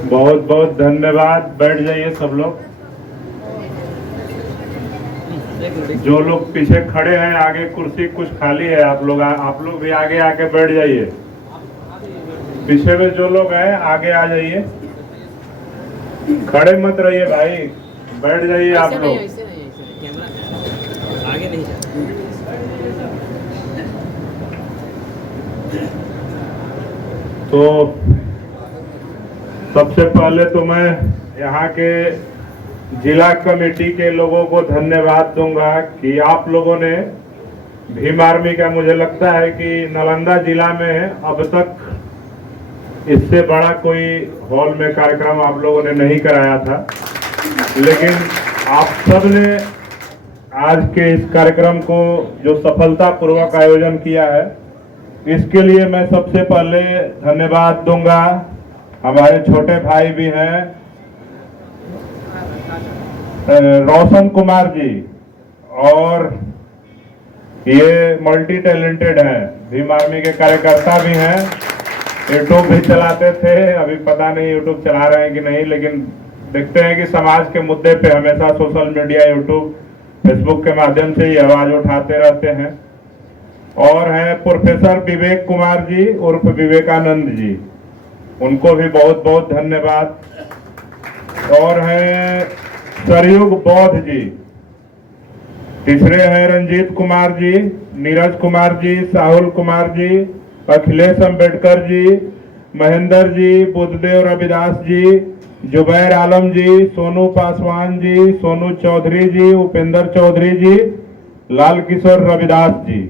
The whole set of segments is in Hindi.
बहुत बहुत धन्यवाद। बैठ जाइए सब लोग। जो लोग पीछे खड़े हैं, आगे कुर्सी कुछ खाली है, आप लोग भी आगे आके बैठ जाइए। पीछे में जो लोग हैं आगे आ जाइए, खड़े मत रहिए भाई, बैठ जाइए आप लोग। आगे नहीं तो सबसे पहले तो मैं यहाँ के जिला कमेटी के लोगों को धन्यवाद दूंगा कि आप लोगों ने भीम आर्मी का, मुझे लगता है कि नालंदा जिला में अब तक इससे बड़ा कोई हॉल में कार्यक्रम आप लोगों ने नहीं कराया था, लेकिन आप सब ने आज के इस कार्यक्रम को जो सफलतापूर्वक आयोजन किया है, इसके लिए मैं सबसे पहले धन्यवाद दूंगा। हमारे छोटे भाई भी हैं, रोशन कुमार जी, और ये मल्टी टैलेंटेड हैं, भीम आर्मी के कार्यकर्ता भी हैं, यूट्यूब भी चलाते थे, अभी पता नहीं यूट्यूब चला रहे हैं कि नहीं, लेकिन देखते हैं कि समाज के मुद्दे पे हमेशा सोशल मीडिया, यूट्यूब, फेसबुक के माध्यम से ही आवाज उठाते रहते हैं। और हैं प्रोफेसर विवेक कुमार जी उर्फ विवेकानंद जी, उनको भी बहुत बहुत धन्यवाद। और हैं सरयुग बौद्ध जी, तीसरे हैं रंजीत कुमार जी, नीरज कुमार जी, साहुल कुमार जी, अखिलेश अंबेडकर जी, महेंद्र जी, बुद्धदेव रविदास जी, जुबैर आलम जी, सोनू पासवान जी, सोनू चौधरी जी, उपेंद्र चौधरी जी, लाल किशोर रविदास जी,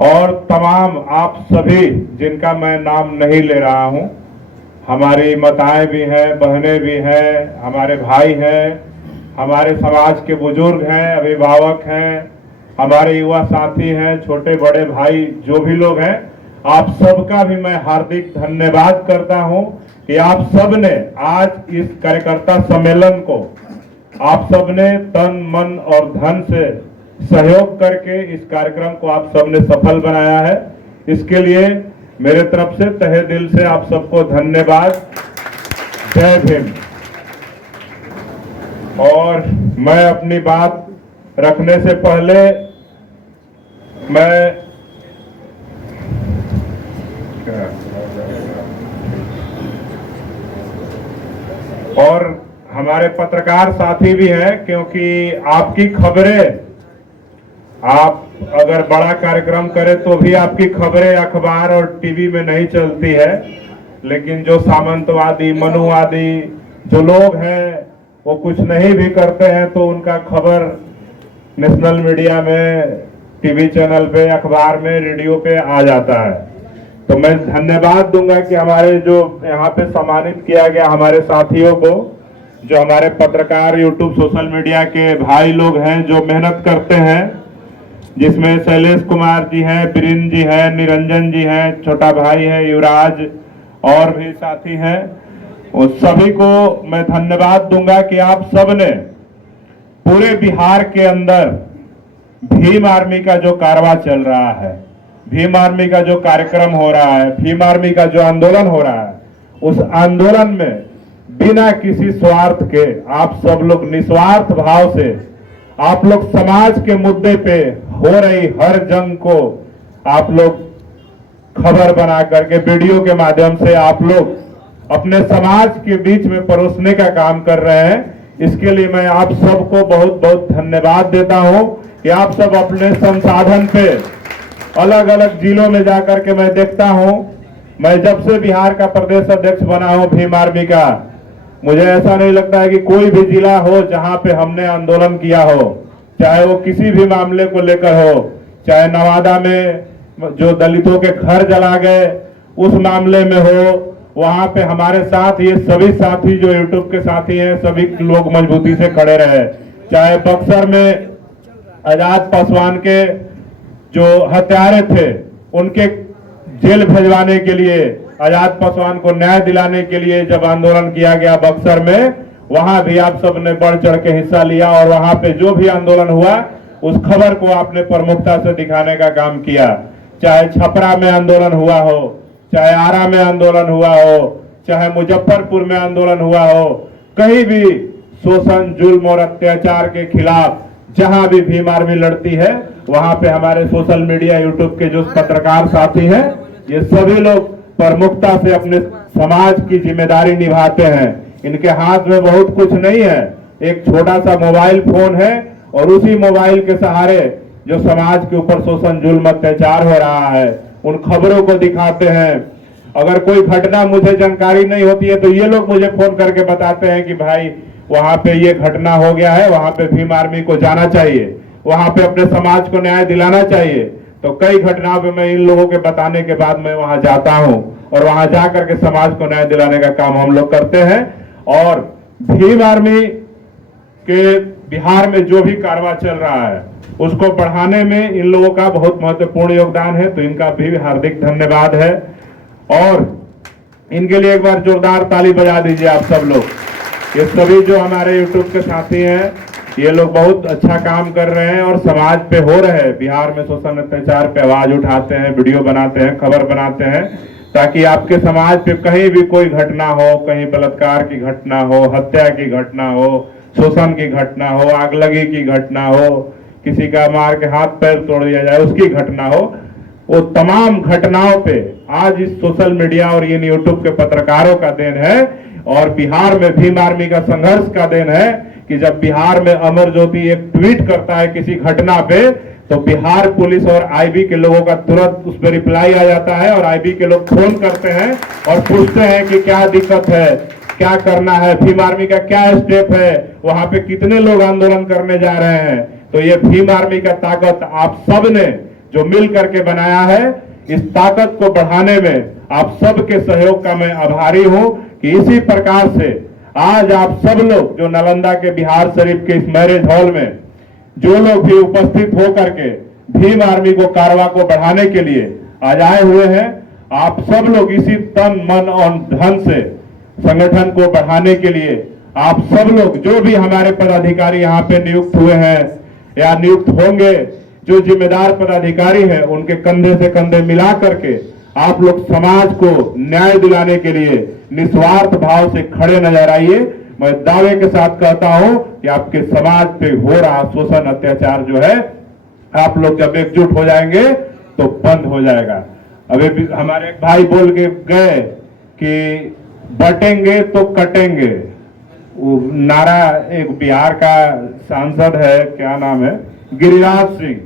और तमाम आप सभी जिनका मैं नाम नहीं ले रहा हूं। हमारी माताएं भी हैं, बहनें भी हैं, हमारे भाई हैं, हमारे समाज के बुजुर्ग हैं, अभिभावक हैं, हमारे युवा साथी हैं, छोटे बड़े भाई जो भी लोग हैं, आप सबका भी मैं हार्दिक धन्यवाद करता हूं कि आप सब ने आज इस कार्यकर्ता सम्मेलन को आप सब ने तन मन और धन से सहयोग करके इस कार्यक्रम को आप सब ने सफल बनाया है। इसके लिए मेरे तरफ से तहे दिल से आप सबको धन्यवाद। जय भीम। और मैं अपनी बात रखने से पहले मैं और हमारे पत्रकार साथी भी हैं, क्योंकि आपकी खबरें, आप अगर बड़ा कार्यक्रम करें तो भी आपकी खबरें अखबार और टीवी में नहीं चलती है, लेकिन जो सामंतवादी, मनुवादी जो लोग हैं वो कुछ नहीं भी करते हैं तो उनका खबर नेशनल मीडिया में, टीवी चैनल पे, अखबार में, रेडियो पे आ जाता है। तो मैं धन्यवाद दूंगा कि हमारे जो यहाँ पे सम्मानित किया गया हमारे साथियों को, जो हमारे पत्रकार, यूट्यूब, सोशल मीडिया के भाई लोग हैं जो मेहनत करते हैं, जिसमें शैलेश कुमार जी हैं, बीरेन जी हैं, निरंजन जी हैं, छोटा भाई है युवराज, और भी साथी हैं। उस सभी को मैं धन्यवाद दूंगा कि आप सब ने पूरे बिहार के अंदर भीम आर्मी का जो कारवां चल रहा है, भीम आर्मी का जो कार्यक्रम हो रहा है, भीम आर्मी का जो आंदोलन हो रहा है, उस आंदोलन में बिना किसी स्वार्थ के आप सब लोग निस्वार्थ भाव से आप लोग समाज के मुद्दे पे हो रही हर जंग को आप लोग खबर बना करके, वीडियो के माध्यम से आप लोग अपने समाज के बीच में परोसने का काम कर रहे हैं। इसके लिए मैं आप सबको बहुत बहुत धन्यवाद देता हूं कि आप सब अपने संसाधन पे अलग अलग जिलों में जाकर के, मैं देखता हूं, मैं जब से बिहार का प्रदेश अध्यक्ष बना हूं भीम आर्मी का, मुझे ऐसा नहीं लगता है कि कोई भी जिला हो जहां पे हमने आंदोलन किया हो, चाहे वो किसी भी मामले को लेकर हो, चाहे नवादा में जो दलितों के घर जला गए उस मामले में हो, वहां पे हमारे साथ ये सभी साथी जो यूट्यूब के साथी हैं, सभी लोग मजबूती से खड़े रहे। चाहे बक्सर में आजाद पासवान के जो हत्यारे थे उनके जेल भेजवाने के लिए, आजाद पासवान को न्याय दिलाने के लिए जब आंदोलन किया गया बक्सर में, वहां भी आप सब ने बढ़ चढ़ के हिस्सा लिया और वहां पे जो भी आंदोलन हुआ उस खबर को आपने प्रमुखता से दिखाने का काम किया। चाहे छपरा में आंदोलन हुआ हो, चाहे आरा में आंदोलन हुआ हो, चाहे मुजफ्फरपुर में आंदोलन हुआ हो, कहीं भी शोषण, जुल्म और अत्याचार के खिलाफ जहां भी भीम आर्मी लड़ती है, वहां पे हमारे सोशल मीडिया, यूट्यूब के जो पत्रकार साथी हैं, ये सभी लोग प्रमुखता से अपने समाज की जिम्मेदारी निभाते हैं। इनके हाथ में बहुत कुछ नहीं है, एक छोटा सा मोबाइल फोन है और उसी मोबाइल के सहारे जो समाज के ऊपर शोषण, जुल्म, अत्याचार हो रहा है उन खबरों को दिखाते हैं। अगर कोई घटना मुझे जानकारी नहीं होती है तो ये लोग मुझे फोन करके बताते हैं कि भाई वहां पे ये घटना हो गया है, वहां पे भीम आर्मी को जाना चाहिए, वहां पे अपने समाज को न्याय दिलाना चाहिए। तो कई घटनाओं पे मैं इन लोगों के बताने के बाद मैं वहां जाता हूं और वहां जाकर के समाज को न्याय दिलाने का काम हम लोग करते हैं। और भीम आर्मी के बिहार में जो भी कारवां चल रहा है उसको बढ़ाने में इन लोगों का बहुत महत्वपूर्ण योगदान है, तो इनका भी हार्दिक धन्यवाद है। और इनके लिए एक बार जोरदार ताली बजा दीजिए आप सब लोग। ये सभी जो हमारे यूट्यूब के साथी हैं, ये लोग बहुत अच्छा काम कर रहे हैं और समाज पे हो रहे हैं, बिहार में शोषण अत्याचार पे आवाज उठाते हैं, वीडियो बनाते हैं, खबर बनाते हैं, ताकि आपके समाज पे कहीं भी कोई घटना हो, कहीं बलात्कार की घटना हो, हत्या की घटना हो, शोषण की घटना हो, आगलगी की घटना हो, किसी का मार के हाथ पैर तोड़ दिया जाए उसकी घटना हो, वो तमाम घटनाओं पे आज इस सोशल मीडिया और इन यूट्यूब के पत्रकारों का देन है और बिहार में भीम आर्मी का संघर्ष का देन है कि जब बिहार में अमर ज्योति एक ट्वीट करता है किसी घटना पे तो बिहार पुलिस और आईबी के लोगों का तुरंत उस पर रिप्लाई आ जाता है और आईबी के लोग फोन करते हैं और पूछते हैं कि क्या दिक्कत है, क्या करना है, भीम आर्मी का क्या स्टेप है, वहां पे कितने लोग आंदोलन करने जा रहे हैं। तो ये भीम आर्मी का ताकत आप सब ने जो मिल करके बनाया है, इस ताकत को बढ़ाने में आप सबके सहयोग का मैं आभारी हूं कि इसी प्रकार से आज आप सब लोग जो नालंदा के बिहार शरीफ के इस मैरिज हॉल में जो लोग भी उपस्थित होकर के भीम आर्मी को कारवां को बढ़ाने के लिए आज आए हुए हैं, आप सब लोग इसी तन मन और धन से संगठन को बढ़ाने के लिए आप सब लोग जो भी हमारे पदाधिकारी यहाँ पे नियुक्त हुए हैं या नियुक्त होंगे, जो जिम्मेदार पदाधिकारी हैं, उनके कंधे से कंधे मिला करके आप लोग समाज को न्याय दिलाने के लिए निस्वार्थ भाव से खड़े नजर आइए। मैं दावे के साथ कहता हूं कि आपके समाज पे हो रहा शोषण अत्याचार जो है, आप लोग जब एकजुट हो जाएंगे तो बंद हो जाएगा। अभी हमारे एक भाई बोल के गए कि बटेंगे तो कटेंगे, वो नारा एक बिहार का सांसद है, क्या नाम है, गिरिराज सिंह,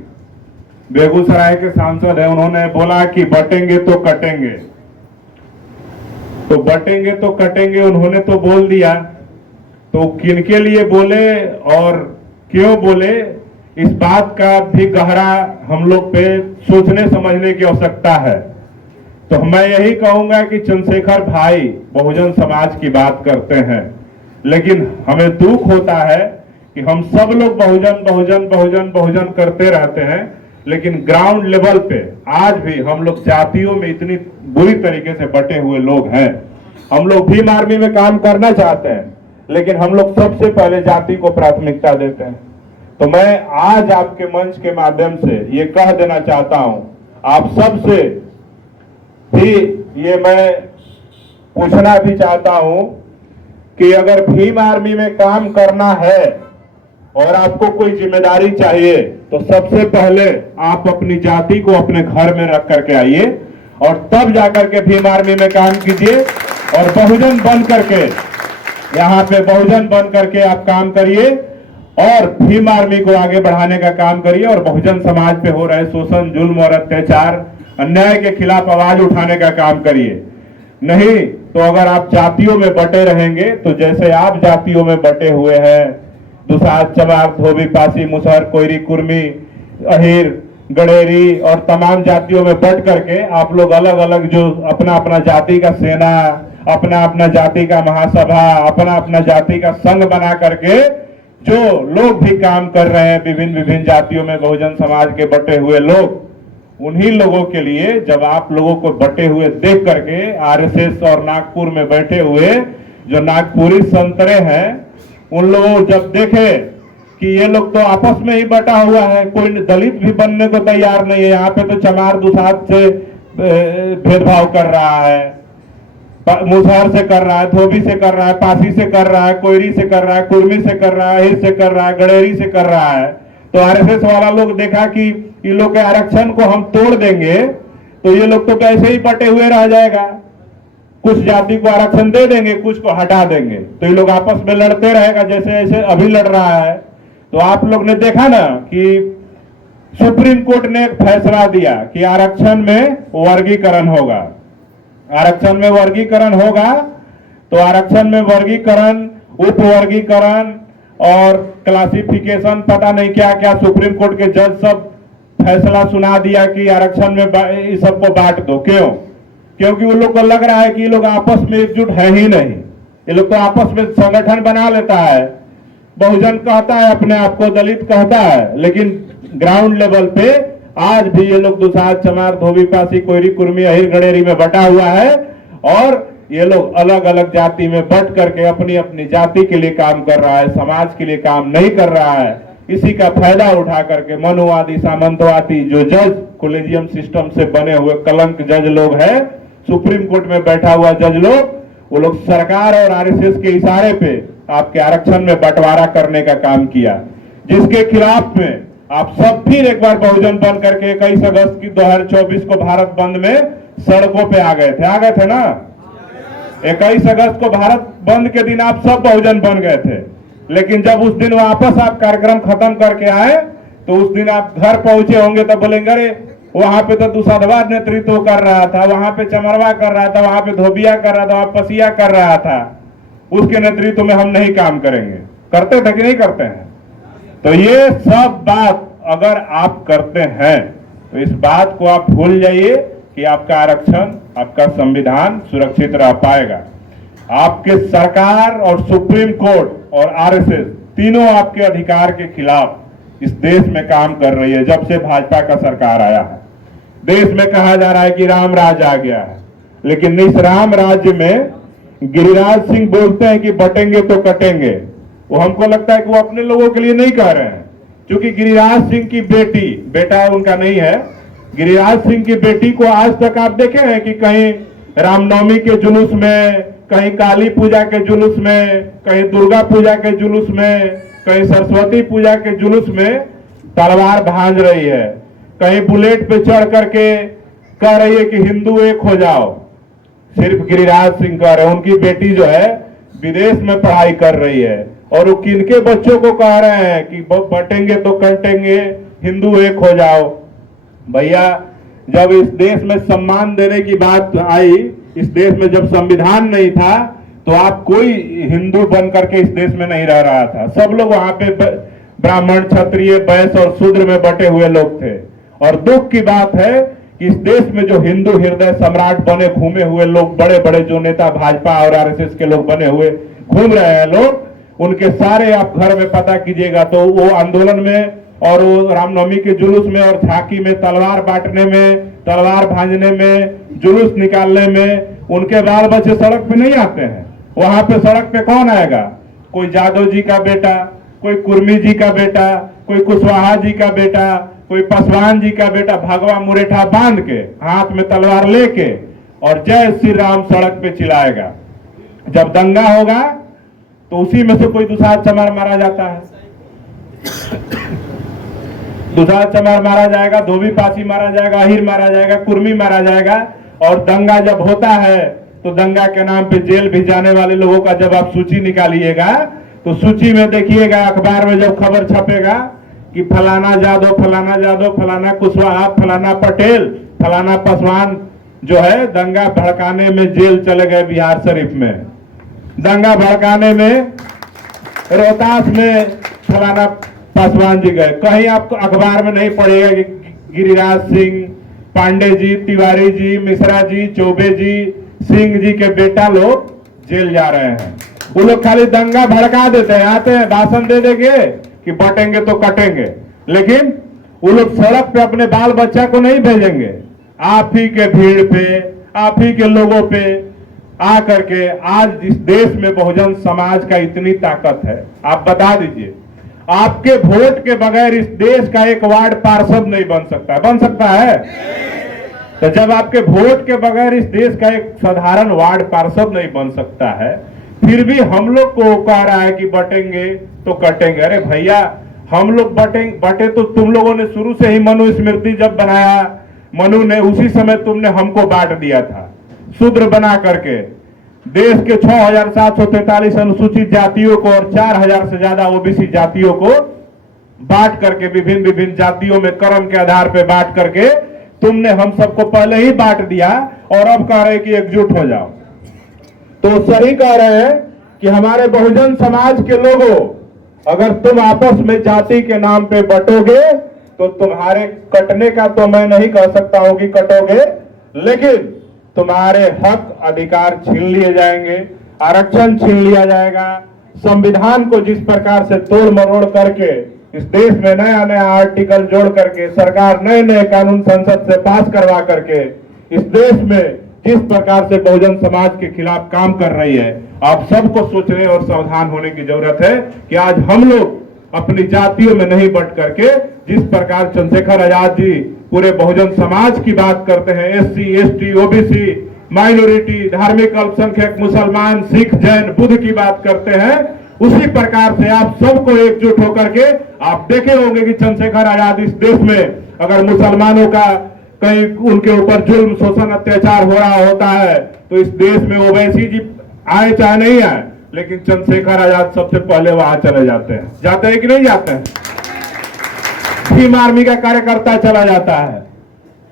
बेगूसराय के सांसद है, उन्होंने बोला कि बटेंगे तो कटेंगे। तो बटेंगे तो कटेंगे उन्होंने तो बोल दिया, तो किनके लिए बोले और क्यों बोले, इस बात का भी गहरा हम लोग पे सोचने समझने की आवश्यकता है। तो मैं यही कहूंगा कि चंद्रशेखर भाई बहुजन समाज की बात करते हैं, लेकिन हमें दुख होता है कि हम सब लोग बहुजन बहुजन बहुजन बहुजन करते रहते हैं, लेकिन ग्राउंड लेवल पे आज भी हम लोग जातियों में इतनी बुरी तरीके से बटे हुए लोग हैं। हम लोग भीम आर्मी में काम करना चाहते हैं, लेकिन हम लोग सबसे पहले जाति को प्राथमिकता देते हैं। तो मैं आज आपके मंच के माध्यम से ये कह देना चाहता हूं, आप सबसे भी ये मैं पूछना भी चाहता हूं कि अगर भीम आर्मी में काम करना है और आपको कोई जिम्मेदारी चाहिए तो सबसे पहले आप अपनी जाति को अपने घर में रख करके आइए और तब जाकर के भीम आर्मी में काम कीजिए और बहुजन बन करके यहाँ पे बहुजन बन करके आप काम करिए और भीम आर्मी को आगे बढ़ाने का काम करिए और बहुजन समाज पे हो रहे शोषण, जुल्म और अत्याचार, अन्याय के खिलाफ आवाज उठाने का काम करिए। नहीं तो अगर आप जातियों में बटे रहेंगे तो जैसे आप जातियों में बटे हुए हैं, दुसाध, चमार, धोबी, पासी, मुसहर, कोयरी, कुर्मी, अहिर, गडेरी और तमाम जातियों में बट करके आप लोग अलग अलग जो अपना अपना जाति का सेना, अपना अपना जाति का महासभा, अपना अपना जाति का संघ बना करके जो लोग भी काम कर रहे हैं विभिन्न विभिन्न जातियों में, बहुजन समाज के बटे हुए लोग, उन्हीं लोगों के लिए जब आप लोगों को बटे हुए देख करके आरएसएस और नागपुर में बैठे हुए जो नागपुरी संतरे हैं, उन लोगों जब देखे कि ये लोग तो आपस में ही बटा हुआ है, कोई दलित भी बनने को तैयार नहीं है, यहाँ पे तो चमार दुसाध से भेदभाव कर रहा है, मुसहर से कर रहा है, धोबी से कर रहा है, पासी से कर रहा है, कोयरी से कर रहा है, कुर्मी से कर रहा है, हिर से कर रहा है, गडेरी से कर रहा है। तो आरएसएस वाला लोग देखा कि ये लोग के आरक्षण को हम तोड़ देंगे तो ये लोग तो ऐसे ही बटे हुए रह जाएगा, कुछ जाति को आरक्षण दे देंगे, कुछ को हटा देंगे, तो ये लोग आपस में लड़ते रहेगा जैसे ऐसे अभी लड़ रहा है। तो आप लोग ने देखा ना कि सुप्रीम कोर्ट ने एक फैसला दिया कि आरक्षण में वर्गीकरण होगा, आरक्षण में वर्गीकरण होगा। तो आरक्षण में वर्गीकरण, उप वर्गीकरण और क्लासिफिकेशन, पता नहीं क्या क्या सुप्रीम कोर्ट के जज सब फैसला सुना दिया कि आरक्षण में इस सबको बांट दो। क्यों? क्योंकि उन लोग को लग रहा है कि ये लोग आपस में एकजुट है ही नहीं, ये लोग तो आपस में संगठन बना लेता है, बहुजन कहता है अपने आप को, दलित कहता है, लेकिन ग्राउंड लेवल पे आज भी ये लोग दुसाध, चमार, धोबी, पासी, कोयरी, कुर्मी, अहिर, गडेरी में बटा हुआ है और ये लोग अलग अलग जाति में बट करके अपनी अपनी जाति के लिए काम कर रहा है, समाज के लिए काम नहीं कर रहा है। इसी का फायदा उठा करके मनुवादी, सामंतवादी जो जज कोलेजियम सिस्टम से बने हुए कलंक जज लोग हैं, सुप्रीम कोर्ट में बैठा हुआ जज लोग, वो लोग सरकार और आरएसएस के इशारे पे आपके आरक्षण में बंटवारा करने का काम किया, जिसके खिलाफ में आप सब फिर एक बार बहुजन बन करके 21 अगस्त की 2024 को भारत बंद में सड़कों पे आ गए थे ना। 21 अगस्त को भारत बंद के दिन आप सब बहुजन बन गए थे, लेकिन जब उस दिन वापस आप कार्यक्रम खत्म करके आए तो उस दिन आप घर पहुंचे होंगे तो बोलेंगे अरे वहां पे तो दुसाधवा नेतृत्व कर रहा था, वहां पे चमरवा कर रहा था, वहां पे धोबिया कर रहा था, वहां पसिया कर रहा था, उसके नेतृत्व में हम नहीं काम करेंगे। करते थे कि नहीं करते हैं? तो ये सब बात अगर आप करते हैं तो इस बात को आप भूल जाइए कि आपका आरक्षण, आपका संविधान सुरक्षित रह पाएगा। आपके सरकार और सुप्रीम कोर्ट और आरएसएस तीनों आपके अधिकार के खिलाफ इस देश में काम कर रही है। जब से भाजपा का सरकार आया है देश में कहा जा रहा है कि राम राज आ गया है, लेकिन इस राम राज्य में गिरिराज सिंह बोलते हैं कि बटेंगे तो कटेंगे। वो हमको लगता है कि वो अपने लोगों के लिए नहीं कह रहे हैं, क्योंकि गिरिराज सिंह की बेटा उनका नहीं है, गिरिराज सिंह की बेटी को आज तक आप देखे हैं कि कहीं रामनवमी के जुलूस में, कहीं काली पूजा के जुलूस में, कहीं दुर्गा पूजा के जुलूस में, कहीं सरस्वती पूजा के जुलूस में तलवार भांज रही है, कहीं बुलेट पे चढ़ करके कह रही है कि हिंदू एक हो जाओ। सिर्फ गिरिराज सिंह कह रहे हैं, उनकी बेटी जो है विदेश में पढ़ाई कर रही है और वो किनके बच्चों को कह रहे हैं कि बटेंगे तो कटेंगे, हिंदू एक हो जाओ। भैया, जब इस देश में सम्मान देने की बात आई, इस देश में जब संविधान नहीं था तो आप कोई हिंदू बन करके इस देश में नहीं रह रहा था। सब लोग वहां पे ब्राह्मण, क्षत्रिय, वैश्य और शूद्र में बटे हुए लोग थे। और दुख की बात है कि इस देश में जो हिंदू हृदय सम्राट बने घूमे हुए लोग, बड़े बड़े जो नेता भाजपा और आरएसएस के लोग बने हुए घूम रहे हैं लोग, उनके सारे आप घर में पता कीजिएगा तो वो आंदोलन में और वो रामनवमी के जुलूस में और झांकी में तलवार बांटने में, तलवार भांजने में, जुलूस निकालने में उनके बाल बच्चे सड़क पे नहीं आते हैं। वहां पे सड़क पे कौन आएगा? कोई जादव जी का बेटा, कोई कुर्मी जी का बेटा, कोई कुशवाहा जी का बेटा, कोई पासवान जी का बेटा भगवा मुरेठा बांध के, हाथ में तलवार लेके और जय श्री राम सड़क पे चिल्लाएगा। जब दंगा होगा तो उसी में से कोई दुसाध चमार मारा जाता है, दुसाध चमार मारा जाएगा, धोबी पासी मारा जाएगा, अहिर मारा जाएगा, कुर्मी मारा जाएगा। और दंगा जब होता है तो दंगा के नाम पे जेल भी जाने वाले लोगों का जब आप सूची निकालिएगा तो सूची में देखिएगा, अखबार में जब खबर छपेगा कि फलाना जादव, फलाना जादव, फलाना कुशवाहा, फलाना पटेल, फलाना पासवान जो है दंगा भड़काने में जेल चले गए बिहार शरीफ में, दंगा भड़काने में रोहतास में फलाना पासवान जी गए। कहीं आपको अखबार में नहीं पड़ेगा कि गिरिराज सिंह, पांडे जी, तिवारी जी, मिश्रा जी, चौबे जी, सिंह जी के बेटा लोग जेल जा रहे हैं। वो लोग खाली दंगा भड़का देते हैं, आते हैं भाषण दे देंगे कि बटेंगे तो कटेंगे, लेकिन वो लोग सड़क पे अपने बाल बच्चा को नहीं भेजेंगे। आप ही के भीड़ पे, आप ही के लोगों पे आ करके आज इस देश में बहुजन समाज का इतनी ताकत है। आप बता दीजिए, आपके वोट के बगैर इस देश का एक वार्ड पार्षद नहीं बन सकता है? बन सकता है? तो जब आपके वोट के बगैर इस देश का एक साधारण वार्ड पार्षद नहीं बन सकता है, फिर भी हम लोग को कह रहा है कि बटेंगे तो कटेंगे। अरे भैया, हम लोग बटे तो तुम लोगों ने शुरू से ही मनुस्मृति जब बनाया, मनु ने उसी समय तुमने हमको बांट दिया था शूद्र बना करके। देश के 6,743 अनुसूचित जातियों को और 4,000 से ज्यादा ओबीसी जातियों को बांट करके, विभिन्न विभिन्न जातियों में कर्म के आधार पर बांट करके तुमने हम सबको पहले ही बांट दिया, और अब कह रहे कि एकजुट हो जाओ। तो सही कह रहे हैं कि हमारे बहुजन समाज के लोगों, अगर तुम आपस में जाति के नाम पे बटोगे तो तुम्हारे कटने का तो मैं नहीं कह सकता हूं कि कटोगे, लेकिन तुम्हारे हक अधिकार छीन लिए जाएंगे, आरक्षण छीन लिया जाएगा। संविधान को जिस प्रकार से तोड़ मरोड़ करके इस देश में नया नया आर्टिकल जोड़ करके सरकार नए नए कानून संसद से पास करवा करके इस देश में जिस प्रकार से बहुजन समाज के खिलाफ काम कर रही है, आप सबको सोचने और सावधान होने की जरूरत है कि आज हम लोग अपनी जातियों में नहीं बंट करके, जिस प्रकार चंद्रशेखर आजाद जी पूरे बहुजन समाज की बात करते हैं, एससी, एसटी, ओबीसी, माइनॉरिटी, धार्मिक अल्पसंख्यक, मुसलमान, सिख, जैन, बुद्ध की बात करते हैं, उसी प्रकार से आप सबको एकजुट होकर के आप देखे होंगे कि चंद्रशेखर आजाद इस देश में अगर मुसलमानों का कहीं उनके ऊपर जुल्म, शोषण, अत्याचार हो रहा होता है तो इस देश में ओवैसी जी आए चाहे नहीं आए, लेकिन चंद्रशेखर आजाद सबसे पहले वहां चले जाते हैं कि नहीं जाते हैं? भीम आर्मी का कार्यकर्ता चला जाता है।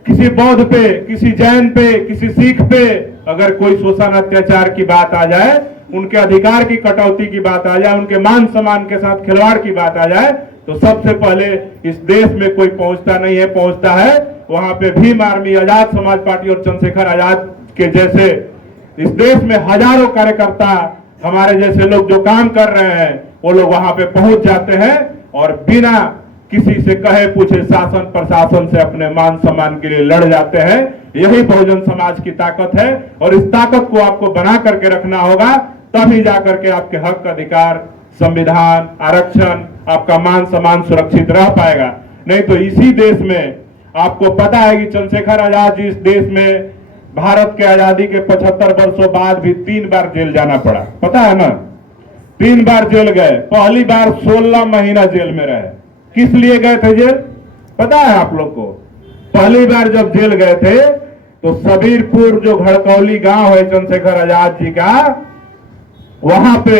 किसी बौद्ध पे, किसी जैन पे, किसी सिख पे अगर कोई शोषण अत्याचार की बात आ जाए, उनके अधिकार की कटौती की बात आ जाए, उनके मान सम्मान के साथ खिलवाड़ की बात आ जाए, तो सबसे पहले इस देश में कोई पहुंचता नहीं है, पहुंचता है वहां पे भीम आर्मी, आजाद समाज पार्टी और चंद्रशेखर आजाद के जैसे इस देश में हजारों कार्यकर्ता, हमारे जैसे लोग जो काम कर रहे हैं, वो लोग वहां पे पहुंच जाते हैं और बिना किसी से कहे पूछे शासन प्रशासन से अपने मान सम्मान के लिए लड़ जाते हैं। यही बहुजन समाज की ताकत है और इस ताकत को आपको बना करके रखना होगा, तभी जाकर के आपके हक, अधिकार, संविधान, आरक्षण, आपका मान सम्मान सुरक्षित रह पाएगा। नहीं तो इसी देश में आपको पता है कि चंद्रशेखर आजाद जी इस देश में भारत के आजादी के 75 वर्षों बाद भी 3 बार जेल जाना पड़ा, पता है ना? 3 बार जेल गए। पहली बार 16 महीना जेल में रहे। किस लिए गए थे जेल, पता है आप लोग को? पहली बार जब जेल गए थे तो सबीरपुर जो घड़कौली गांव है चंद्रशेखर आजाद जी का, वहां पे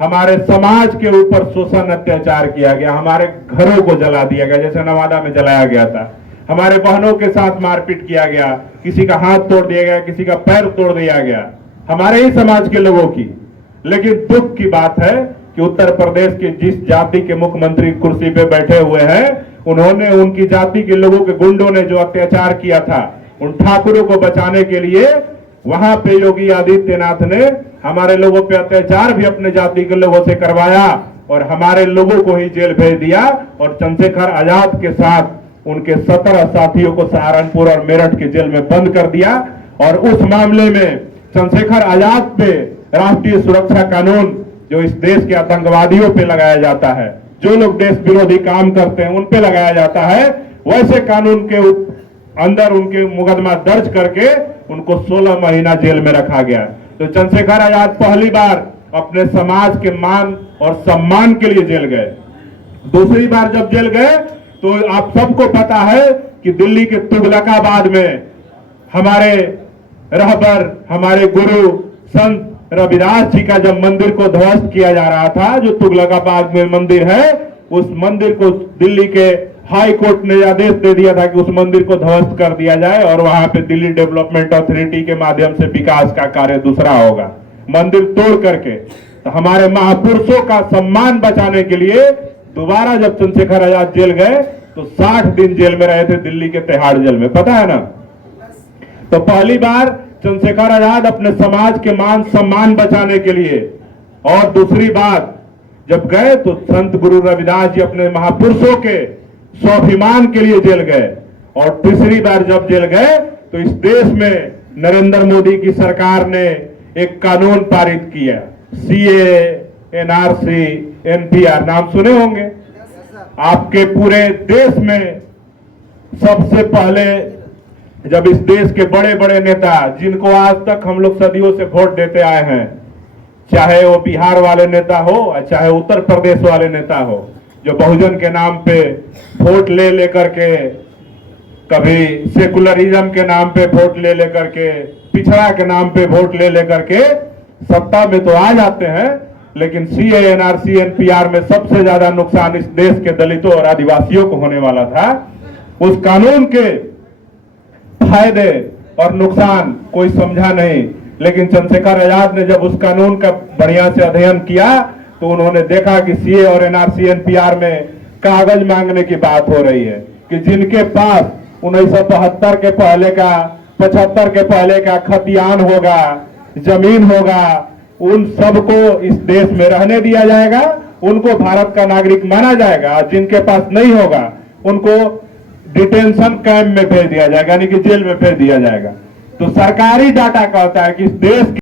हमारे समाज के ऊपर शोषण अत्याचार किया गया, हमारे घरों को जला दिया गया, जैसे नवादा में जलाया गया था। हमारे बहनों के साथ मारपीट किया गया, किसी का हाथ तोड़ दिया गया, किसी का पैर तोड़ दिया गया, हमारे ही समाज के लोगों की। लेकिन दुख की बात है कि उत्तर प्रदेश के जिस जाति के मुख्यमंत्री कुर्सी पे बैठे हुए हैं, उन्होंने उनकी जाति के लोगों के गुंडों ने जो अत्याचार किया था, उन ठाकुरों को बचाने के लिए वहां पे योगी आदित्यनाथ ने हमारे लोगों पे अत्याचार भी अपने जाति के लोगों से करवाया और हमारे लोगों को ही जेल भेज दिया। और चंद्रशेखर आजाद के साथ उनके 17 साथियों को सहारनपुर और मेरठ के जेल में बंद कर दिया। और उस मामले में चंद्रशेखर आजाद पे राष्ट्रीय सुरक्षा कानून जो इस देश के आतंकवादियों पे लगाया जाता है, जो लोग देश विरोधी काम करते हैं उन पे लगाया जाता है, वैसे कानून के अंदर उनके मुकदमा दर्ज करके उनको 16 महीना जेल में रखा गया। तो चंद्रशेखर आजाद पहली बार अपने समाज के मान और सम्मान के लिए जेल गए। दूसरी बार जब जेल गए तो आप सबको पता है कि दिल्ली के तुगलकाबाद में हमारे रहबर, हमारे गुरु संत रविदास जी का जब मंदिर को ध्वस्त किया जा रहा था, जो तुगलकाबाद में मंदिर है, उस मंदिर को दिल्ली के हाई कोर्ट ने आदेश दे दिया था कि उस मंदिर को ध्वस्त कर दिया जाए और वहां पे दिल्ली डेवलपमेंट अथॉरिटी के माध्यम से विकास का कार्य दूसरा होगा, मंदिर तोड़ करके। तो हमारे महापुरुषों का सम्मान बचाने के लिए दोबारा जब चंद्रशेखर आजाद जेल गए तो 60 दिन जेल में रहे थे, दिल्ली के तिहाड़ जेल में, पता है ना? तो पहली बार चंद्रशेखर आजाद अपने समाज के मान सम्मान बचाने के लिए, और दूसरी बात जब गए तो संत गुरु रविदास जी अपने महापुरुषों के स्वाभिमान के लिए जेल गए। और तीसरी बार जब जेल गए तो इस देश में नरेंद्र मोदी की सरकार ने एक कानून पारित किया, सीए, एनआरसी, एनपीआर, नाम सुने होंगे। आपके पूरे देश में सबसे पहले जब इस देश के बड़े बड़े नेता, जिनको आज तक हम लोग सदियों से वोट देते आए हैं, चाहे वो बिहार वाले नेता हो और चाहे उत्तर प्रदेश वाले नेता हो, जो बहुजन के नाम पे वोट ले लेकर के, कभी सेकुलरिज्म के नाम पे वोट ले लेकर के, पिछड़ा के नाम पे वोट ले लेकर के सत्ता में तो आ जाते हैं, लेकिन सीए, एनआरसी, एनपीआर में सबसे ज्यादा नुकसान इस देश के दलितों और आदिवासियों को होने वाला था। उस कानून के फायदे और नुकसान कोई समझा नहीं, लेकिन चंद्रशेखर आजाद ने जब उस कानून का बढ़िया से अध्ययन किया तो उन्होंने देखा कि सीए और एनआरसी, एनपीआर में कागज मांगने की बात हो रही है कि जिनके पास 1972 के पहले का, 75 के पहले का खतियान होगा, जमीन होगा, उन सबको इस देश में रहने दिया जाएगा, उनको भारत का नागरिक माना जाएगा। जिनके पास नहीं होगा उनको डिटेंशन कैंप में भेज दिया जाएगा, यानी कि जेल में भेज दिया जाएगा। तो सरकारी डाटा कहता है कि इस देश